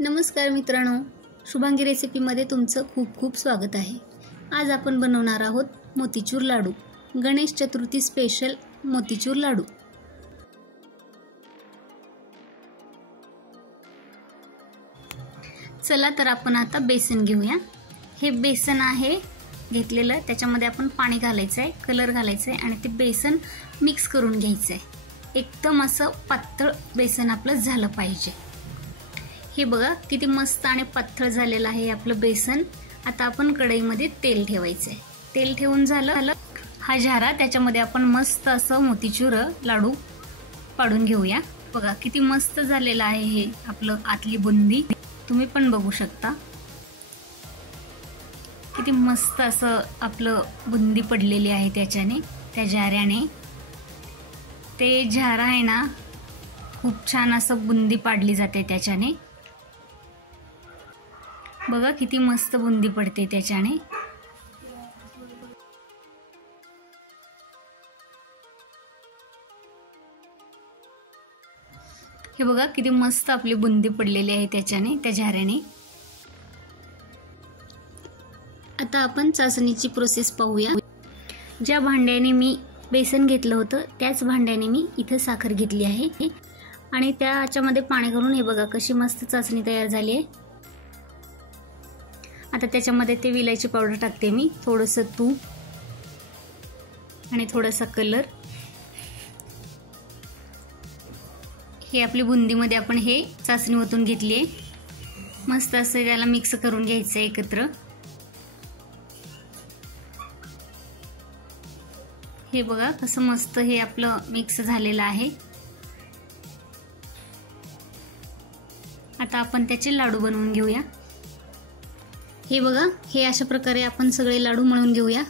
नमस्कार मित्रांनो, शुभांगी रेसिपीमध्ये तुमचं खूप खूप स्वागत आहे। आज आपण बनवणार आहोत मोतीचूर लाडू, गणेश चतुर्थी स्पेशल मोतीचूर लाडू। चला तर आपण आता बेसन घेऊया। हे बेसन आहे घेतलेलं, त्याच्यामध्ये आपण पाणी घालायचं आहे, कलर घालायचा आहे आणि ते बेसन मिक्स करून घ्यायचं आहे। एकदम असं पातळ बेसन आपलं झालं पाहिजे। हे बघा किती मस्त आणि पातळ झालेलं आहे आपलं बेसन। आता आपण कढईमध्ये तेल ठेवायचं आहे। तेल ठेवून झालं हा झारा, त्याच्यामध्ये आपण मस्त असं मोतीचूर लाडू पाडून घेऊया। बघा किती मस्त झालेलं आहे हे आपलं आतली बुंदी, तुम्ही पण बघू शकता किती मस्त असं आपलं बुंदी पडलेली आहे त्याच्याने, त्या झाऱ्याने। ते झारा आहे ना, खूप छान असं बुंदी पाडली जाते त्याच्याने। बघा किती मस्त बुंदी पडते त्याच्याने। हे बघा किती मस्त आपली बुंदी पडलेली आहे त्याच्याने, त्या झाऱ्याने। आता आपण चाचणीची प्रोसेस पाहूया। ज्या भांड्याने मी बेसन घेतलं होतं त्याच भांड्याने मी इथे साखर घेतली आहे आणि त्याच्यामध्ये पाणी घालून हे बघा कशी मस्त चाचणी तयार झाली आहे। आता त्याच्यामध्ये ते विलायची पावडर टाकते मी, थोडंसं तूप आणि थोडासा कलर। हे आपली बुंदीमध्ये आपण हे चाचणी ओतून घेतली आहे। मस्त असं त्याला मिक्स करून घ्यायचं एकत्र। हे बघा कसं मस्त हे आपलं मिक्स झालेलं आहे। आता आपण त्याचे लाडू बनवून घेऊया। हे बघा हे अशा प्रकारे आपण सगळे लाडू मळून घेऊया।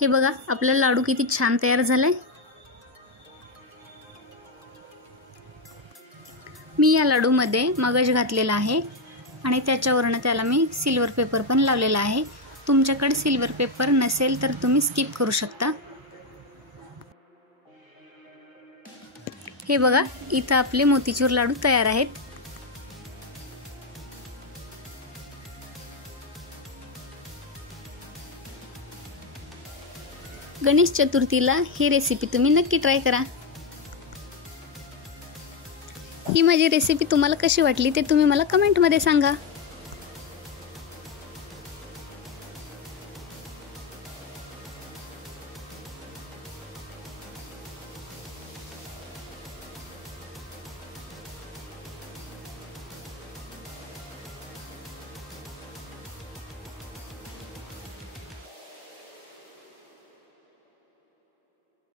हे बघा आपला लाडू किती छान तयार झालाय। मी या लाडू मध्ये मगज घातलेला आहे आणि त्याच्यावरनं त्याला मी सिल्वर पेपर पण लावलेला आहे। तुमच्याकडे सिल्वर पेपर नसेल तर तुम्ही स्किप करू शकता। हे बघा इथं आपले मोतीचूर लाडू तयार आहेत। गणेश चतुर्थीला ही रेसिपी तुम्ही नक्की ट्राय करा। ही माझी रेसिपी तुम्हाला कशी वाटली ते तुम्ही मला कमेंटमध्ये सांगा।